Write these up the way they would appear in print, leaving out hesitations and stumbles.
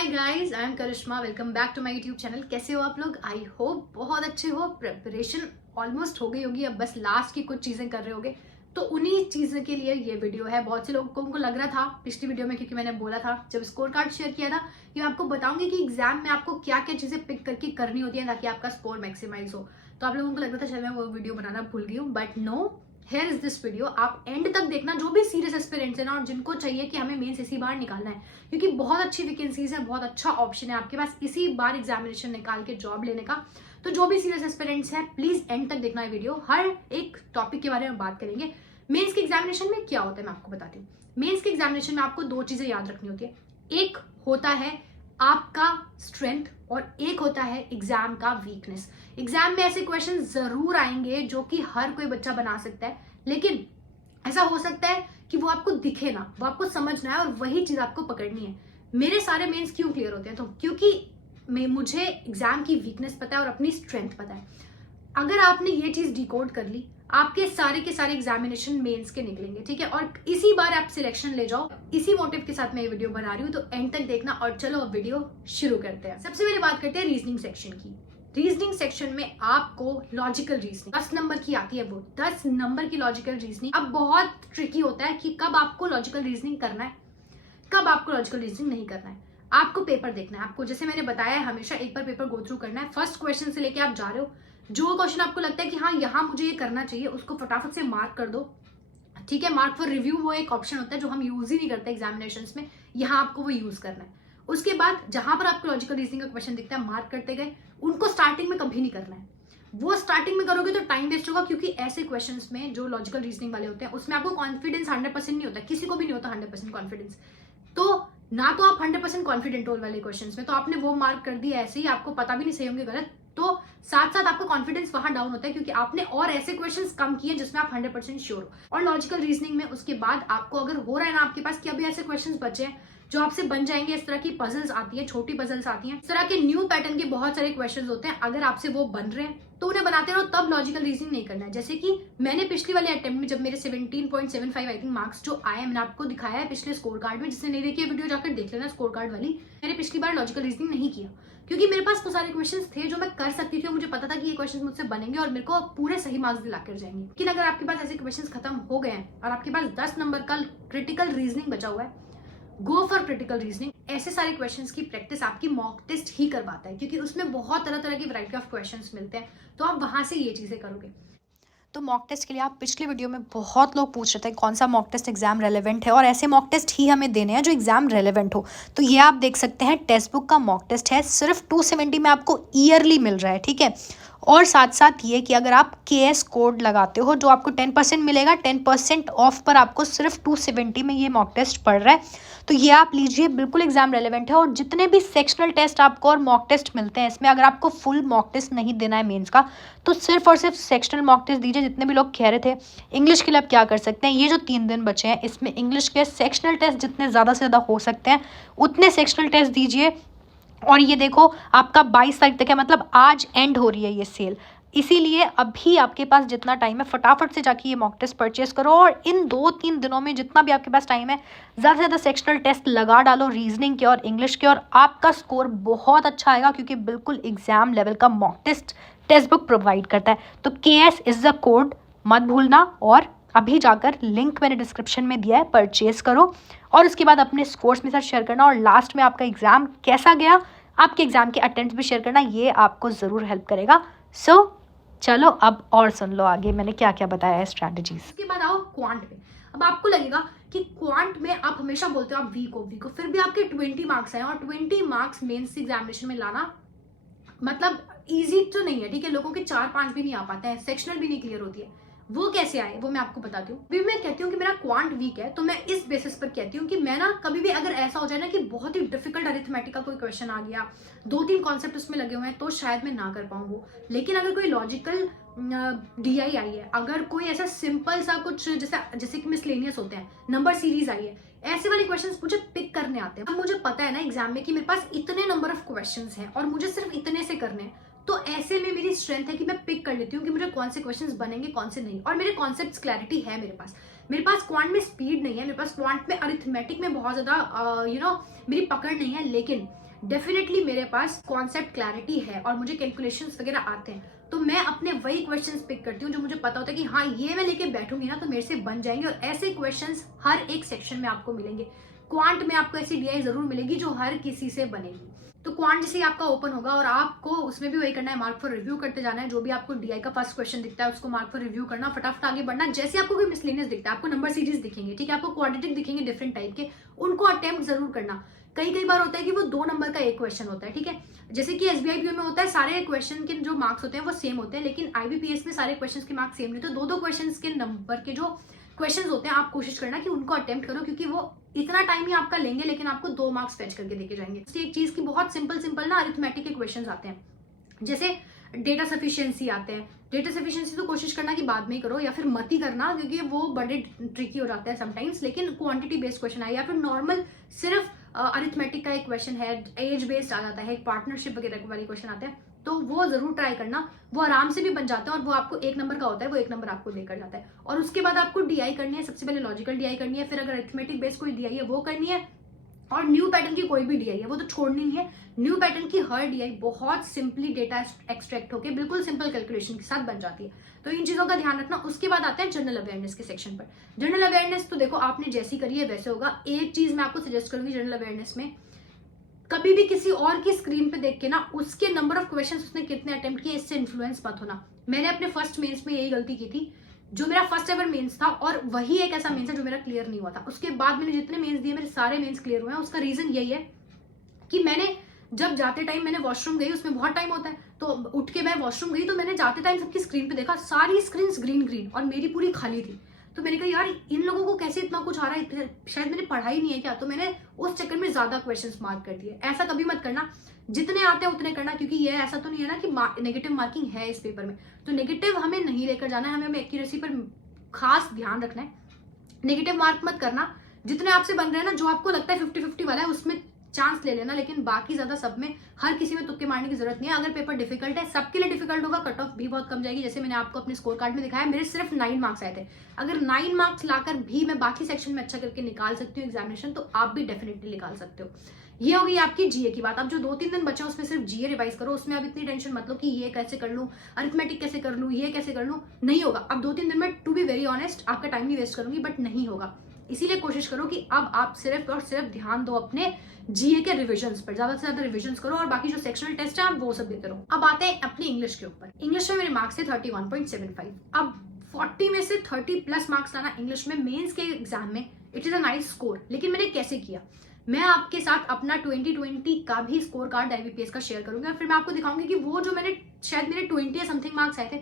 Hi guys, I am Karishma. Welcome back to my YouTube channel. कैसे हो आप लोग? आई होप बहुत अच्छे हो। प्रिपरेशन ऑलमोस्ट हो गई होगी, अब बस लास्ट की कुछ चीजें कर रहे होगे। तो उन्हीं चीजों के लिए ये वीडियो है। बहुत से लोगों को लग रहा था पिछली वीडियो में, क्योंकि मैंने बोला था जब स्कोर कार्ड शेयर किया था कि मैं आपको बताऊंगी कि एग्जाम में आपको क्या क्या चीजें पिक करके करनी होती है ताकि आपका स्कोर मैक्सिमाइज हो। तो आप लोगों को लग रहा था शायद मैं वो वीडियो बनाना भूल गई हूँ, but no, here is this video. आप एंड तक देखना, जो भी सीरियस एस्पिरेंट्स है ना और जिनको चाहिए कि हमें मेंस इसी बार निकालना है, क्योंकि बहुत अच्छी वैकेंसीज है, बहुत अच्छा ऑप्शन है आपके पास इसी बार एग्जामिनेशन निकाल के जॉब लेने का। तो जो भी सीरियस एस्पिरेंट्स हैं प्लीज एंड तक देखना है वीडियो। हर एक टॉपिक के बारे में बात करेंगे। मेंस के एग्जामिनेशन में क्या होता है मैं आपको बताती हूँ। मेंस के एग्जामिनेशन में आपको दो चीजें याद रखनी होती है। एक होता है आपका स्ट्रेंथ और एक होता है एग्जाम का वीकनेस। एग्जाम में ऐसे क्वेश्चन जरूर आएंगे जो कि हर कोई बच्चा बना सकता है, लेकिन ऐसा हो सकता है कि वो आपको दिखे ना, वो आपको समझना है और वही चीज आपको पकड़नी है। मेरे सारे मेंस क्यों क्लियर होते हैं? तो क्योंकि मुझे एग्जाम की वीकनेस पता है और अपनी स्ट्रेंथ पता है। अगर आपने ये चीज डिकोड कर ली, आपके सारे के सारे एग्जामिनेशन मेंस के निकलेंगे, ठीक है। और इसी बार आप सिलेक्शन ले जाओ। इसी मोटिव के साथ मैं ये वीडियो बना रही हूँ, तो एंड तक देखना। और चलो अब वीडियो शुरू करते हैं। सबसे पहले बात करते हैं रीजनिंग सेक्शन की। रीजनिंग सेक्शन में आपको लॉजिकल रीजनिंग 10 नंबर की आती है। वो 10 नंबर की लॉजिकल रीजनिंग अब बहुत ट्रिकी होता है कि कब आपको लॉजिकल रीजनिंग करना है, कब आपको लॉजिकल रीजनिंग नहीं करना है। आपको पेपर देखना है। आपको, जैसे मैंने बताया है, हमेशा एक बार पेपर गो थ्रू करना है। फर्स्ट क्वेश्चन से लेके आप जा रहे हो, जो क्वेश्चन आपको लगता है कि हाँ यहाँ मुझे ये करना चाहिए, उसको फटाफट से मार्क कर दो, ठीक है। मार्क फॉर रिव्यू वो एक ऑप्शन होता है जो हम यूज ही नहीं करते एग्जामिनेशन में, यहाँ आपको वो यूज करना है। उसके बाद जहां पर आपको लॉजिकल रीजनिंग का क्वेश्चन दिखता है, मार्क करते गए। उनको स्टार्टिंग में कभी नहीं करना है। वो स्टार्टिंग में करोगे तो टाइम वेस्ट होगा, क्योंकि ऐसे क्वेश्चंस में जो लॉजिकल रीजनिंग वाले होते हैं उसमें आपको कॉन्फिडेंस 100% नहीं होता, किसी को भी नहीं होता 100% कॉन्फिडेंस। तो ना तो आप 100% कॉन्फिडेंट हो वाले क्वेश्चंस में, तो आपने वो मार्क कर दिया ऐसे ही, आपको पता भी नहीं सही होंगे गलत, तो साथ साथ आपका कॉन्फिडेंस वहां डाउन होता है, क्योंकि आपने और ऐसे क्वेश्चंस कम किए जिसमें आप 100% श्योर हो। और लॉजिकल रीजनिंग में उसके बाद आपको अगर हो रहा है ना आपके पास कि अभी ऐसे क्वेश्चंस बचे हैं जो आपसे बन जाएंगे, इस तरह की पजल्स आती है, छोटी पजल्स आती हैं, इस तरह के न्यू पैटर्न के बहुत सारे क्वेश्चंस होते हैं। अगर आपसे वो बन रहे हैं तो उन्हें बनाते रहो, तब लॉजिकल रीजनिंग नहीं करना है। जैसे कि मैंने पिछली वाले अटेम्प्ट में, जब मेरे 17.75 आई थिंक मार्क्स जो आए, मैंने आपको दिखाया है पिछले स्कोर कार्ड में। जिसने नहीं देखी है वीडियो जाकर देख लेना स्कोर कार्ड वाली। मैंने पिछली बार लॉजिकल रीजनिंग नहीं किया क्योंकि मेरे पास तो सारे क्वेश्चंस थे जो मैं कर सकती थी और मुझे पता था कि ये क्वेश्चंस मुझसे बनेंगे और मेरे को पूरे सही मार्क्स दिला कर जाएंगे। लेकिन अगर आपके पास ऐसे क्वेश्चंस खत्म हो गए हैं और आपके पास 10 नंबर का क्रिटिकल रीजनिंग बचा हुआ है, गो फॉर क्रिटिकल रीजनिंग। ऐसे सारे क्वेश्चंस की प्रैक्टिस आपकी मॉक टेस्ट ही करवाता है, क्योंकि उसमें बहुत तरह तरह की वैरायटी ऑफ क्वेश्चंस मिलते हैं, तो आप वहां से ये चीजें करोगे। तो मॉक टेस्ट के लिए आप पिछले वीडियो में बहुत लोग पूछ रहे थे कौन सा मॉक टेस्ट एग्जाम रेलेवेंट है, और ऐसे मॉक टेस्ट ही हमें देने हैं जो एग्जाम रेलेवेंट हो। तो ये आप देख सकते हैं, टेक्स्ट बुक का मॉक टेस्ट है, सिर्फ 270 में आपको ईयरली मिल रहा है, ठीक है। और साथ साथ ये कि अगर आप KS कोड लगाते हो जो आपको 10% मिलेगा, 10% ऑफ पर आपको सिर्फ 270 में ये मॉक टेस्ट पड़ रहा है। तो ये आप लीजिए, बिल्कुल एग्जाम रेलेवेंट है। और जितने भी सेक्शनल टेस्ट आपको और मॉक टेस्ट मिलते हैं, इसमें अगर आपको फुल मॉक टेस्ट नहीं देना है मेंस का, तो सिर्फ और सिर्फ सेक्शनल मॉक टेस्ट दीजिए। जितने भी लोग कह रहे थे इंग्लिश के लिए आप क्या कर सकते हैं, ये जो 3 दिन बचे हैं इसमें इंग्लिश के सेक्शनल टेस्ट जितने ज़्यादा से ज़्यादा हो सकते हैं उतने सेक्शनल टेस्ट दीजिए। और ये देखो, आपका 22 तारीख तक है, मतलब आज एंड हो रही है ये सेल। इसीलिए अभी आपके पास जितना टाइम है फटाफट से जाके ये मॉक टेस्ट परचेस करो, और इन 2-3 दिनों में जितना भी आपके पास टाइम है ज़्यादा से ज़्यादा सेक्शनल टेस्ट लगा डालो, रीजनिंग के और इंग्लिश के, और आपका स्कोर बहुत अच्छा आएगा, क्योंकि बिल्कुल एग्जाम लेवल का मॉक टेस्ट बुक प्रोवाइड करता है। तो KS इज़ द कोड, मत भूलना। और अभी जाकर लिंक मैंने डिस्क्रिप्शन में दिया है, परचेज करो, और उसके बाद अपने स्कोर्स में साथ शेयर करना, और लास्ट में आपका एग्जाम कैसा गया, आपके एग्जाम के अटेम्प्ट्स भी शेयर करना, ये आपको ज़रूर हेल्प करेगा। सो चलो अब और सुन लो आगे मैंने क्या क्या बताया है स्ट्रैटेजीज। उसके बाद आओ क्वांट पे। अब आपको लगेगा कि क्वांट में आप हमेशा बोलते हो आप वीक हो, फिर भी आपके 20 मार्क्स आए, और 20 मार्क्स मेंस एग्जामिनेशन में लाना मतलब इजी तो नहीं है, ठीक है। लोगों के 4-5 भी नहीं आ पाते हैं, सेक्शनल भी नहीं क्लियर होती है। वो कैसे आए वो मैं आपको बताती हूँ। भी मैं कहती हूँ कि मेरा क्वांट वीक है, तो मैं इस बेसिस पर कहती हूँ कि मैं ना कभी भी अगर ऐसा हो जाए ना कि बहुत ही डिफिकल्ट अरिथमेटिक का कोई क्वेश्चन आ गया, 2-3 कॉन्सेप्ट उसमें लगे हुए हैं, तो शायद मैं ना कर पाऊँ वो। लेकिन अगर कोई लॉजिकल DI आई है, अगर कोई ऐसा सिंपल सा कुछ जैसे कि मिसलेनियस होते हैं, नंबर सीरीज आई है, ऐसे वाले क्वेश्चंस मुझे पिक करने आते हैं। अब मुझे पता है ना एग्जाम में कि मेरे पास इतने नंबर ऑफ क्वेश्चंस हैं और मुझे सिर्फ इतने से करने हैं, तो ऐसे में मेरी स्ट्रेंथ है कि मैं पिक कर लेती हूँ कि मुझे कौन से क्वेश्चंस बनेंगे कौन से नहीं। और मेरे कॉन्सेप्ट्स क्लैरिटी है मेरे पास क्वांट में स्पीड नहीं है, मेरे पास क्वांट में अरिथमेटिक में बहुत ज्यादा मेरी पकड़ नहीं है, लेकिन डेफिनेटली मेरे पास कॉन्सेप्ट क्लैरिटी है और मुझे कैलकुलेशंस वगैरह आते हैं, तो मैं अपने वही क्वेश्चंस पिक करती हूँ जो मुझे पता होता है कि हाँ ये मैं लेके बैठूंगी ना तो मेरे से बन जाएंगे। और ऐसे क्वेश्चंस हर एक सेक्शन में आपको मिलेंगे। क्वांट में आपको ऐसी डीआई जरूर मिलेगी जो हर किसी से बनेगी। तो क्वांट जैसे ही आपका ओपन होगा और आपको उसमें भी वही करना है, मार्क फॉर रिव्यू करते जाना है। जो भी आपको डीआई का फर्स्ट क्वेश्चन दिखता है उसको मार्क फॉर रिव्यू करना, फटाफट आगे बढ़ना। जैसे आपको कोई मिसलेनियस दिखता है, आपको नंबर सीरीज दिखेंगे, ठीक है, आपको क्वाड्रेटिक दिखेंगे डिफरेंट टाइप के, उनको अटेम्प्ट जरूर करना। कई बार होता है कि वो 2 नंबर का एक क्वेश्चन होता है, ठीक है, जैसे कि एसबीआई में होता है, सारे क्वेश्चन के जो मार्क्स होते हैं वो सेम होते हैं, लेकिन आईबीपीएस में सारे क्वेश्चन के मार्क्स सेम नहीं। तो 2 क्वेश्चन के नंबर के जो क्वेश्चन होते हैं आप कोशिश करना कि उनको अटेम्प्ट करो, क्योंकि वो इतना टाइम ही आपका लेंगे लेकिन आपको 2 मार्क्स फेच करके देके जाएंगे। एक चीज की बहुत सिंपल ना अरिथमेटिक के क्वेश्चन आते हैं, जैसे डेटा सफिशिएंसी आते हैं। डेटा सफिशिएंसी तो कोशिश करना कि बाद में ही करो या फिर मत ही करना, क्योंकि वो बड़े ट्रिकी हो जाते हैं समटाइम्स। लेकिन क्वांटिटी बेस्ड क्वेश्चन आए या फिर नॉर्मल सिर्फ अरिथमेटिक का एक क्वेश्चन है, एज बेस्ड आ जाता है, पार्टनरशिप वगैरह वाले क्वेश्चन आते हैं, तो वो जरूर ट्राई करना। वो आराम से भी बन जाता है और वो आपको 1 नंबर का होता है, वो 1 नंबर आपको लेकर जाता है। और उसके बाद आपको डीआई करनी है। सबसे पहले लॉजिकल डीआई करनी है, फिर अगर अरिथमेटिक बेस्ड कोई डीआई है वो करनी है, और न्यू पैटर्न की कोई भी डीआई है वो तो छोड़नी नहीं है। न्यू पैटर्न की हर डीआई बहुत सिंपली डेटा एक्सट्रैक्ट होकर बिल्कुल सिंपल कैलकुलेशन के साथ बन जाती है। तो इन चीजों का ध्यान रखना। उसके बाद आते हैं जनरल अवेयरनेस के सेक्शन पर। जनरल अवेयरनेस तो देखो आपने जैसी करी है वैसे होगा। एक चीज मैं आपको सजेस्ट करूंगी जनरल अवेयरनेस में, कभी भी किसी और की स्क्रीन पे देख के ना उसके नंबर ऑफ क्वेश्चंस उसने कितने अटेम्प्ट किए इससे इन्फ्लुएंस मत होना। मैंने अपने फर्स्ट मेंस में यही गलती की थी, जो मेरा फर्स्ट एवर मेंस था, और वही एक ऐसा मेंस है जो मेरा क्लियर नहीं हुआ था। उसके बाद मैंने जितने मेंस दिए मेरे सारे मेंस क्लियर हुए हैं। उसका रीजन यही है कि मैंने जब जाते टाइम मैंने वॉशरूम गई, उसमें बहुत टाइम होता है, तो उठ के मैं वॉशरूम गई तो मैंने जाते टाइम सबकी स्क्रीन पे देखा, सारी स्क्रीन ग्रीन और मेरी पूरी खाली थी। तो मैंने कहा यार इन लोगों को कैसे इतना कुछ आ रहा है, शायद मैंने पढ़ा ही नहीं है क्या। तो मैंने उस चक्कर में ज्यादा क्वेश्चंस मार्क कर दिए। ऐसा कभी मत करना, जितने आते हैं उतने करना, क्योंकि ये ऐसा तो नहीं है ना कि नेगेटिव मार्किंग है इस पेपर में। तो नेगेटिव हमें नहीं लेकर जाना है, हमें एक्यूरेसी पर खास ध्यान रखना है। नेगेटिव मार्क मत करना। जितने आपसे बन रहे हैं ना, जो आपको लगता है 50-50 वाला है उसमें चांस ले लेना, लेकिन बाकी ज्यादा सब में हर किसी में तुक्के मारने की जरूरत नहीं है। अगर पेपर डिफिकल्ट है, सबके लिए डिफिकल्ट होगा, कट ऑफ भी बहुत कम जाएगी। जैसे मैंने आपको अपने स्कोर कार्ड में दिखाया, मेरे सिर्फ 9 मार्क्स आए थे। अगर 9 मार्क्स लाकर भी मैं बाकी सेक्शन में अच्छा करके निकाल सकती हूँ एग्जामिनेशन, तो आप भी डेफिनेटली निकाल सकते हो। ये हो गई आपकी जीए की बात। अब जो 2-3 दिन बचे उसमें सिर्फ जीए रिवाइज करो। उसमें अब इतनी टेंशन मत लो कि ये कैसे कर लूं, अरिथमेटिक कैसे कर लूं, ये कैसे कर लूं, नहीं होगा। अब 2-3 दिन में टू बी वेरी ऑनेस्ट आपका टाइम नहीं वेस्ट करूंगी, बट नहीं होगा। इसीलिए कोशिश करो कि अब आप सिर्फ और सिर्फ ध्यान दो अपने जीए के रिविजन्स पर, ज्यादा से ज्यादा रिविजन्स करो, और बाकी जो सेक्शनल टेस्ट है आप वो सब देते रहो। अब आते हैं अपनी इंग्लिश के ऊपर। इंग्लिश में मेरे मार्क्स थे 31.75। अब 40 में से 30+ मार्क्स लाना इंग्लिश में मेंस के एग्जाम में, it is a nice score. लेकिन मैंने कैसे किया, मैं आपके साथ अपना 2020 का भी स्कोर कार्ड आईबीपीएस का शेयर करूंगी, और फिर मैं आपको दिखाऊंगी कि वो जो मैंने शायद मेरे 20 या समथिंग मार्क्स आए थे,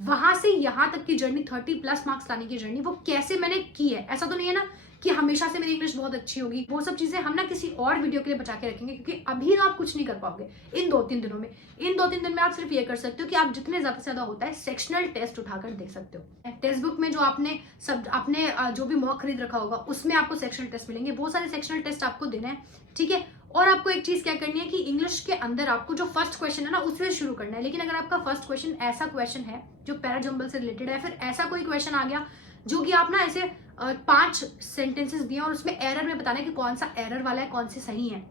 वहां से यहां तक की जर्नी 30+ मार्क्स लाने की जर्नी, वो कैसे मैंने की है। ऐसा तो नहीं है ना कि हमेशा से मेरी इंग्लिश बहुत अच्छी होगी। वो सब चीजें हम ना किसी और वीडियो के लिए बचा के रखेंगे, क्योंकि अभी ना आप कुछ नहीं कर पाओगे इन 2-3 दिनों में। इन 2-3 दिन में आप सिर्फ ये कर सकते हो कि आप जितने ज्यादा से ज्यादा होता है सेक्शनल टेस्ट उठाकर दे सकते हो। टेक्स्ट बुक में जो आपने जो भी मॉक खरीद रखा होगा उसमें आपको सेक्शनल टेस्ट मिलेंगे। वो सारे सेक्शनल टेस्ट आपको देना है, ठीक है। और आपको एक चीज क्या करनी है कि इंग्लिश के अंदर आपको जो फर्स्ट क्वेश्चन है ना उससे शुरू करना है। लेकिन अगर आपका फर्स्ट क्वेश्चन ऐसा क्वेश्चन है जो पैराजम्बल से रिलेटेड है, फिर ऐसा कोई क्वेश्चन आ गया जो कि आप ना ऐसे 5 सेंटेंसेस दिए और उसमें एरर में बताना है कि कौन सा एरर वाला है कौन से सही है,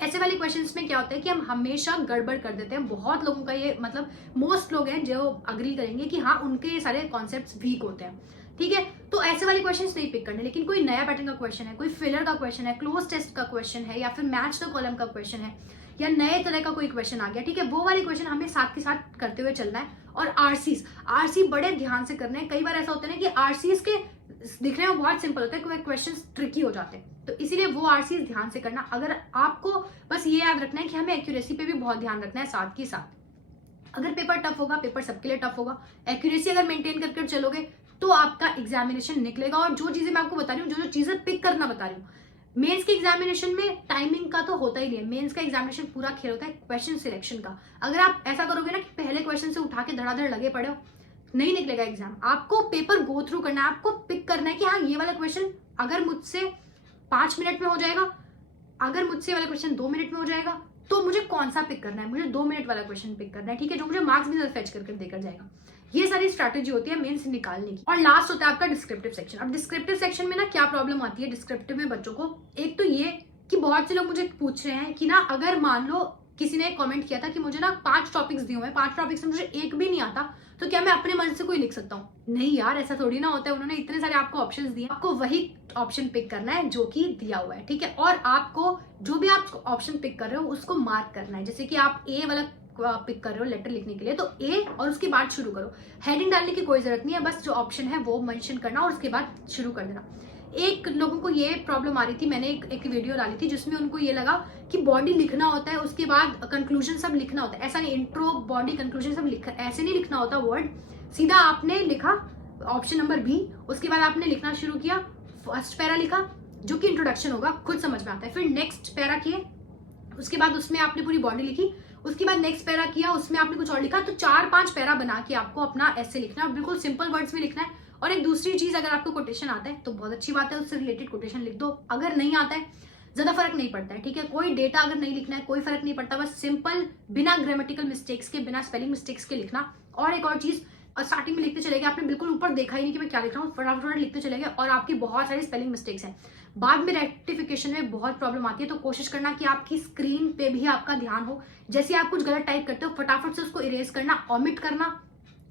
ऐसे वाले क्वेश्चंस में क्या होता है कि हम हमेशा गड़बड़ कर देते हैं। बहुत लोगों का ये मतलब मोस्ट लोग हैं जो अग्री करेंगे कि हाँ उनके ये सारे कॉन्सेप्ट्स वीक होते हैं, ठीक है। तो ऐसे वाले क्वेश्चंस नहीं पिक करने। लेकिन कोई नया पैटर्न का क्वेश्चन है, कोई फिलर का क्वेश्चन है, क्लोज टेस्ट का क्वेश्चन है, या फिर मैच द कॉलम का क्वेश्चन है, या नए तरह का कोई क्वेश्चन आ गया, ठीक है, वो वाले क्वेश्चन हमें साथ के साथ करते हुए चलना है। और आरसी बड़े ध्यान से करने हैं। कई बार ऐसा होता है ना कि आरसीज के दिखने में बहुत सिंपल होता है, कोई क्वेश्चन ट्रिकी हो जाते हैं, तो इसीलिए वो आरसीज ध्यान से करना। अगर आपको बस ये याद रखना है कि हमें एक्यूरेसी पे भी बहुत ध्यान रखना है साथ के साथ। अगर पेपर टफ होगा, पेपर सबके लिए टफ होगा, एक्यूरेसी अगर मेंटेन करके चलोगे तो आपका एग्जामिनेशन निकलेगा। और जो चीजें मैं आपको बता रही हूँ, जो चीजें पिक करना बता रही हूँ, मेंस के एग्जामिनेशन में टाइमिंग का तो होता ही नहीं है। मेंस का एग्जामिनेशन पूरा खेल होता है क्वेश्चन सिलेक्शन का। अगर आप ऐसा करोगे ना कि पहले क्वेश्चन से उठा के धड़ाधड़ लगे पड़े हो, नहीं निकलेगा एग्जाम। आपको पेपर गो थ्रू करना है, आपको पिक करना है कि हाँ ये वाला क्वेश्चन अगर मुझसे 5 मिनट में हो जाएगा, अगर मुझसे वाला क्वेश्चन 2 मिनट में हो जाएगा, तो मुझे कौन सा पिक करना है, मुझे 2 मिनट वाला क्वेश्चन पिक करना है, ठीक है, जो मुझे मार्क्स भी फेच करके देकर जाएगा। ये सारी स्ट्रैटेजी होती है मेंस निकालने की। और लास्ट होता है आपका डिस्क्रिप्टिव सेक्शन। अब डिस्क्रिप्टिव सेक्शन में ना क्या प्रॉब्लम आती है डिस्क्रिप्टिव में बच्चों को, एक तो ये कि बहुत से लोग मुझे पूछ रहे हैं कि ना अगर मान लो किसी ने कमेंट किया था कि मुझे ना 5 टॉपिक्स दिए हुए हैं, 5 टॉपिक्स में मुझे एक भी नहीं आता, तो क्या मैं अपने मन से कोई लिख सकता हूँ? नहीं यार, ऐसा थोड़ी ना होता है। उन्होंने इतने सारे आपको ऑप्शंस दिए, आपको वही ऑप्शन पिक करना है जो कि दिया हुआ है, ठीक है। और आपको जो भी आप ऑप्शन पिक कर रहे हो उसको मार्क करना है। जैसे कि आप ए वाला पिक कर रहे हो लेटर लिखने के लिए, तो ए और उसके बाद शुरू करो। हेडिंग डालने की कोई जरूरत नहीं है, बस जो ऑप्शन है वो मेंशन करना और उसके बाद शुरू कर देना। एक लोगों को ये प्रॉब्लम आ रही थी, मैंने एक वीडियो डाली थी जिसमें उनको ये लगा कि बॉडी लिखना होता है, उसके बाद कंक्लूजन सब लिखना होता है। ऐसा नहीं, इंट्रो बॉडी कंक्लूजन सब ऐसे नहीं लिखना होता वर्ड। सीधा आपने लिखा ऑप्शन नंबर बी, उसके बाद आपने लिखना शुरू किया, फर्स्ट पैरा लिखा जो कि इंट्रोडक्शन होगा, खुद समझ में आता है। फिर नेक्स्ट पैरा किए, उसके बाद उसमें आपने पूरी बॉडी लिखी, उसके बाद नेक्स्ट पैरा किया, उसमें आपने कुछ और लिखा। तो 4-5 पैरा बना के आपको अपना ऐसे लिखना है, बिल्कुल सिंपल वर्ड्स में लिखना है। और एक दूसरी चीज, अगर आपको कोटेशन आता है तो बहुत अच्छी बात है, उससे रिलेटेड कोटेशन लिख दो। अगर नहीं आता है, ज्यादा फर्क नहीं पड़ता है, ठीक है। कोई डेटा अगर नहीं लिखना है कोई फर्क नहीं पड़ता, बस सिंपल बिना ग्रामेटिकल मिस्टेक्स के, बिना स्पेलिंग मिस्टेक्स के लिखना। और एक और चीज, स्टार्टिंग में लिखते चले गए, आपने बिल्कुल ऊपर देखा ही नहीं कि मैं क्या लिख रहा हूँ, फटाफट लिखते चले गए और आपकी बहुत सारी स्पेलिंग मिस्टेक्स हैं। बाद में रेक्टिफिकेशन में बहुत प्रॉब्लम आती है, तो कोशिश करना कि आपकी स्क्रीन पे भी आपका ध्यान हो। जैसे आप कुछ गलत टाइप करते हो, फटाफट से उसको इरेज करना, ऑमिट करना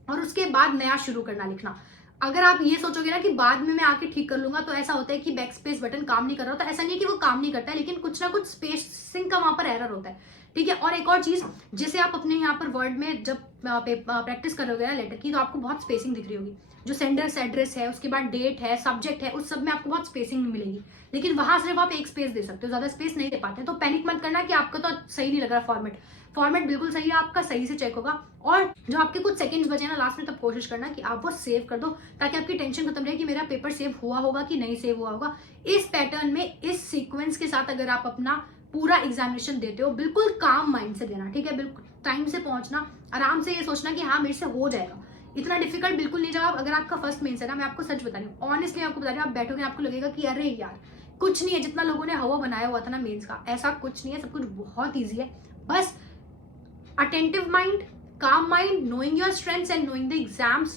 और उसके बाद नया शुरू करना लिखना। अगर आप ये सोचोगे ना कि बाद में मैं आके ठीक कर लूंगा, तो ऐसा होता है कि बैक स्पेस बटन काम नहीं कर रहा होता। ऐसा नहीं है कि वो काम नहीं करता है, लेकिन कुछ ना कुछ स्पेसिंग का वहां पर एरर होता है, ठीक है। और एक और चीज, जैसे आप अपने यहाँ पर वर्ड में जब प्रैक्टिस करोगे ना लेटर की, तो आपको बहुत स्पेसिंग दिख रही होगी। जो सेंडर्स एड्रेस है, उसके बाद डेट है, सब्जेक्ट है, उस सब में आपको बहुत स्पेसिंग मिलेगी, लेकिन वहां सिर्फ आप एक स्पेस दे सकते हो, ज्यादा स्पेस नहीं दे पाते। तो पैनिक मत करना कि आपका तो सही नहीं लग रहा फॉर्मेट बिल्कुल सही है आपका, सही से चेक होगा। और जो आपके कुछ सेकंड्स बचे ना लास्ट में, तब कोशिश करना कि आप वो सेव कर दो, ताकि आपकी टेंशन खत्म रहे कि मेरा पेपर सेव हुआ होगा कि नहीं सेव हुआ होगा। इस पैटर्न में, इस सीक्वेंस के साथ अगर आप अपना पूरा एग्जामिनेशन देते हो, बिल्कुल काम माइंड से देना, ठीक है। बिल्कुल टाइम से पहुंचना, आराम से ये सोचना कि हाँ मेरे से हो जाएगा। इतना डिफिकल्ट बिल्कुल नहीं। जब अगर आपका फर्स्ट मेंस है ना, मैं आपको सच बता रही हूँ, ऑनेस्टली आपको बता रही हूँ, आप बैठोगे आपको लगेगा कि अरे यार कुछ नहीं है, जितना लोगों ने हवा बनाया हुआ था ना मेंस का, ऐसा कुछ नहीं है, सब कुछ बहुत ईजी है। बस attentive mind, calm mind, knowing your strengths and knowing the exams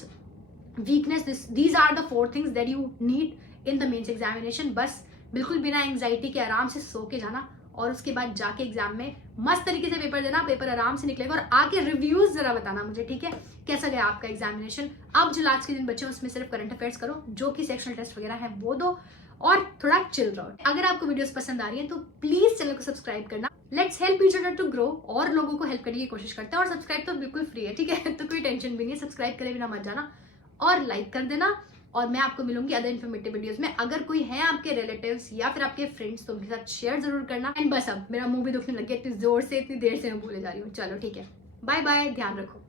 weakness, these are the 4 things that you need in the mains examination। बस बिल्कुल बिना एंजाइटी के आराम से सो के जाना और उसके बाद जाके एग्जाम में मस्त तरीके से पेपर देना, पेपर आराम से निकलेगा। और आके रिव्यूज जरा बताना मुझे, ठीक है, कैसा गया आपका एग्जामिनेशन। अब जो लास्ट के दिन बचे उसमें सिर्फ करंट अफेयर्स करो, जो कि सेक्शनल टेस्ट वगैरह है वो दो, और थोड़ा चिल रहो। अगर आपको वीडियोस पसंद आ रही है तो प्लीज चैनल को सब्सक्राइब करना। Let's help each other to grow, और लोगों को हेल्प करने की कोशिश करते हैं। और सब्सक्राइब तो बिल्कुल फ्री है, ठीक है, तो कोई टेंशन भी नहीं है, सब्सक्राइब करे बिना मत जाना और लाइक कर देना। और मैं आपको मिलूंगी अदर इन्फॉर्मेटिव वीडियोस में। अगर कोई है आपके रिलेटिव्स या फिर आपके फ्रेंड्स तो उनके साथ शेयर जरूर करना। एंड बस अब मेरा मुंह भी दुखने लग गया इतनी जोर से, इतनी देर से मैं बोले जा रही हूँ। चलो ठीक है, बाय बाय, ध्यान रखो।